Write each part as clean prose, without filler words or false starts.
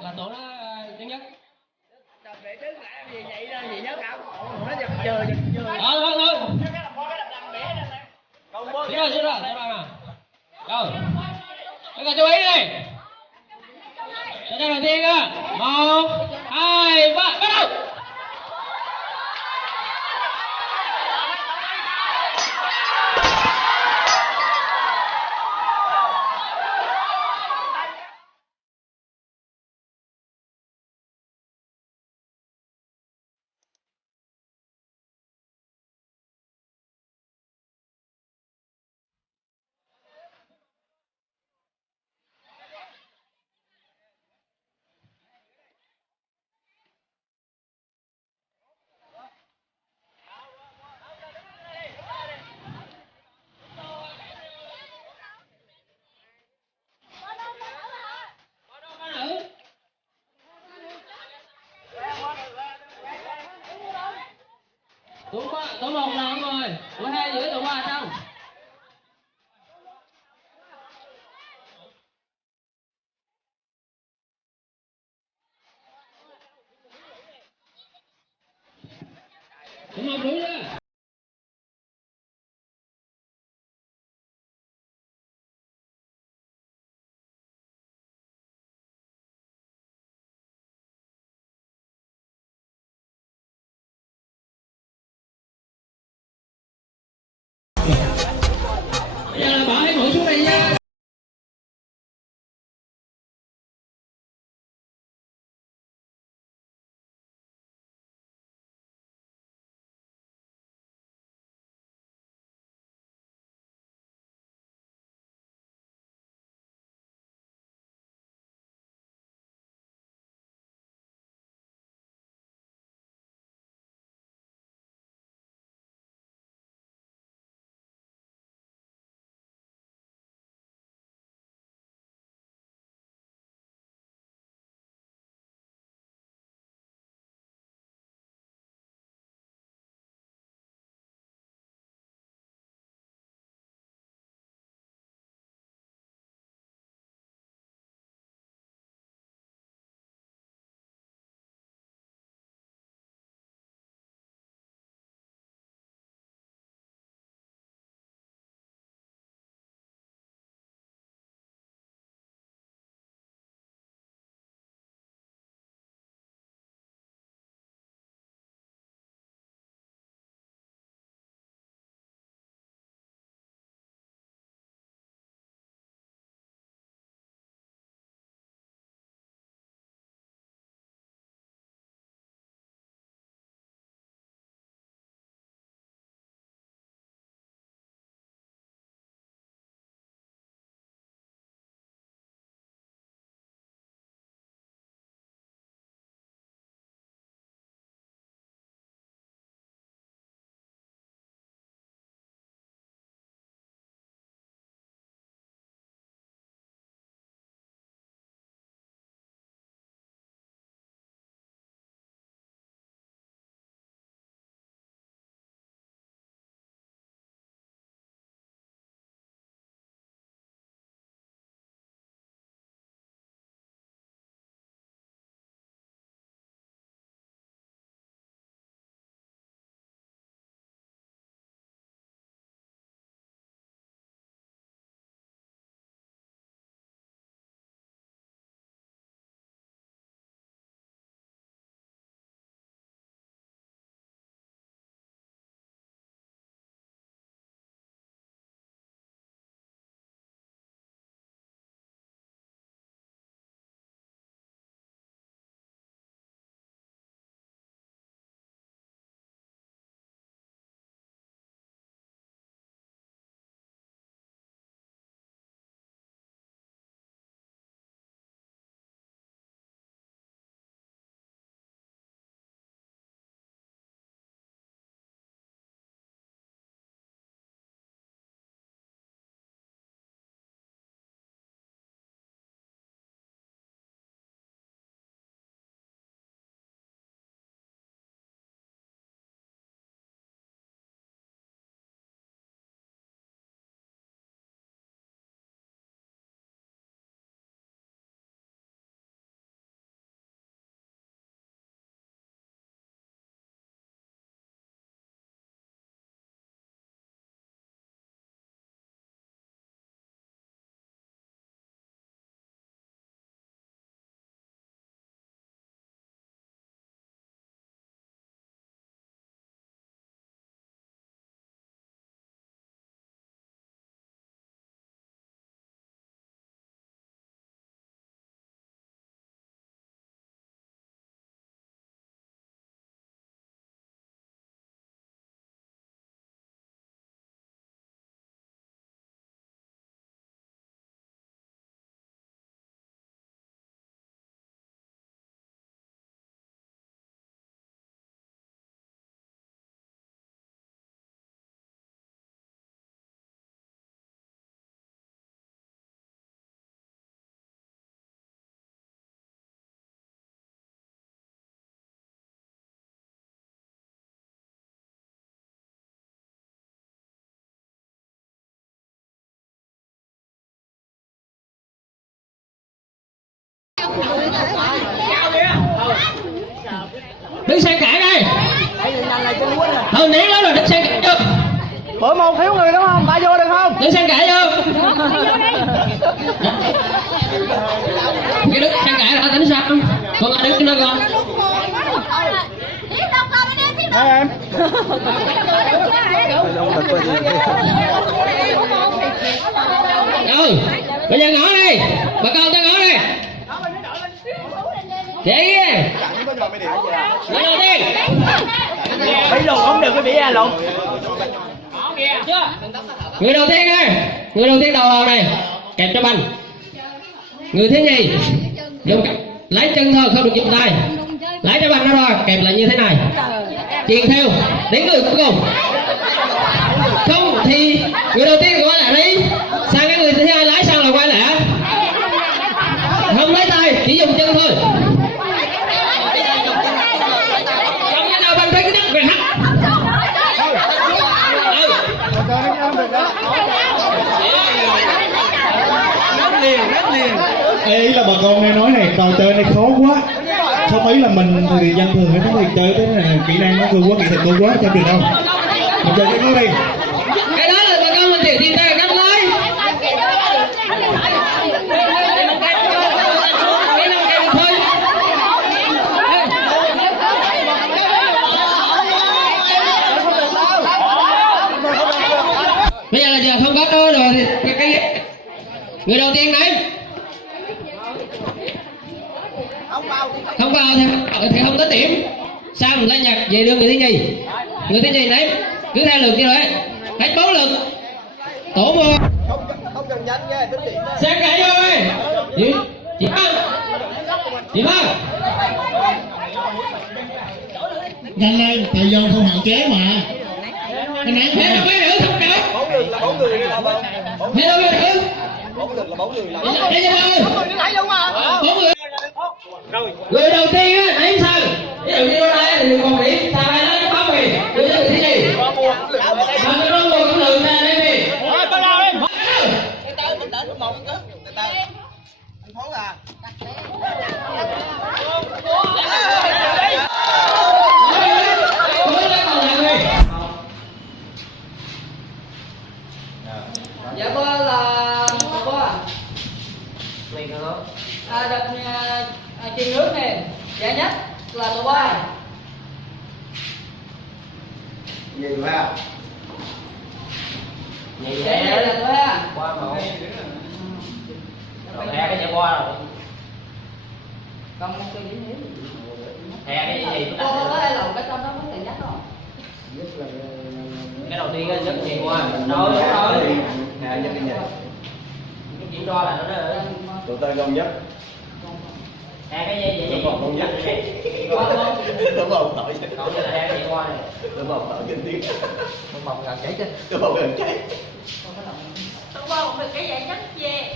là tổ nó thứ nhất. Để đứng lại gì vậy ra gì nhớ không? Nó giật chừa giật chừa. Thôi thôi. Còn bơ. Xin rồi, xin rồi, xin rồi mà. Rồi. Tất cả chú ý đi. Trận đấu đầu tiên á. 1, 2, 3, bắt đầu. Tụ 1 là mọi người, tụ 2 giữa, tụ 3 trong. Tụ 1 đuổi ra. Bây giờ là bỏ hết mũi xuống đây nha. Thôi nén lắm rồi, đứng sang cãi vô. Bữa một thiếu người đúng không? Ta vô được không? Đứng sang cãi vô. Cái đứng sang cãi là tính sao? Con ai đứng trên đó con? Em. Rồi, bây giờ ngõ đi. Bà con ta ngõ đi. Chị. Ngõ đầu tiên. Bị lùn không được cái bị à lùn. Người đầu tiên đây. Người đầu tiên đầu vào này. Kẹp cho banh. Người thứ nhì dùng lấy chân thôi, không được dùng tay. Lấy cái banh nó ra, kẹp lại như thế này. Chuyền theo đến người cuối cùng. Không thì người đầu tiên quay lại đi. Sang cái người thứ hai lái xong là quay lại. Không lấy tay, chỉ dùng chân thôi. Không cái nào banh thấy cái đất về hắt. Nát liền. Ý là bà con nghe nói này, trò chơi này khó quá. Không ý là mình thì dân thường hay nói thì chơi cái này kỹ năng nó vừa quá, kỹ thuật cô quá, chơi được không? Mình chơi cái đó đi. Cái đó là bà con mình tìm tay cắt lấy. Cái nào kẹp thôi. Bây giờ là giờ không có đôi rồi thì cái người đầu tiên đấy không vào thì không tới điểm. Xong lấy nhặt về đưa người thứ nhì. Người thứ nhì đấy cứ theo lượt như vậy hết 4 lượt tổ vô. Không cần nhanh nha, tính điện nha. Sang cãi vô ơi. Chị Hân. Chị Hân. Nhanh lên, thời gian không hạn chế mà. Cái nắng Hết đâu mấy nữ không được. 4 người là 4 người là không? Hết đâu mấy nữ. 4 người là 4 người là. Đây cho ơi. 4 người nó thấy luôn mà. 4 người. Người đầu tiên á ném sao? Ví dụ như đây thì còn điểm, sao ai nói nó thì đưa cho người thứ nhì. Mà cái đó mua cũng lượt ra đây đi. Tôi lao em. Mình đợi một cứ. Từ từ. Anh Phú à. Dạ bơ là bơ đập chuyền nước nè, dạ nhất là tổ ba. Gì mà? Dạ này là tổ ba. Qua mà. Rồi cái chạy qua rồi. Còn một cái gì nữa? Cái gì? Cô có đây là cái trong đó có tiền nhất rồi. Cái đầu tiên rất nhiều qua. Rồi đúng rồi. Nè, nhất đi nhẹ. Cái chỉ đo là nó đó. Tụi tôi gom nhất. Cái gì vậy? Đúng không? Gom nhất. Đúng không? Tội. Cậu cho là cái gì qua này. Đúng không? Tội kinh tiếng. Đúng không? Gần cháy chứ. Đúng không? Gần cháy. Tụi con cũng được cái giải nhất về.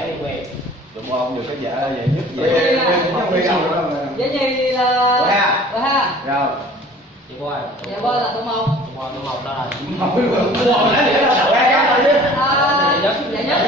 Cái quyền. Đúng không? Được cái giả vậy nhất về. Dạ nhì là tổ ha. Rồi. Chị qua. Dạ bơ là tổ một. Tổ một đó là. Không được. Dạ nhất. Dạ nhất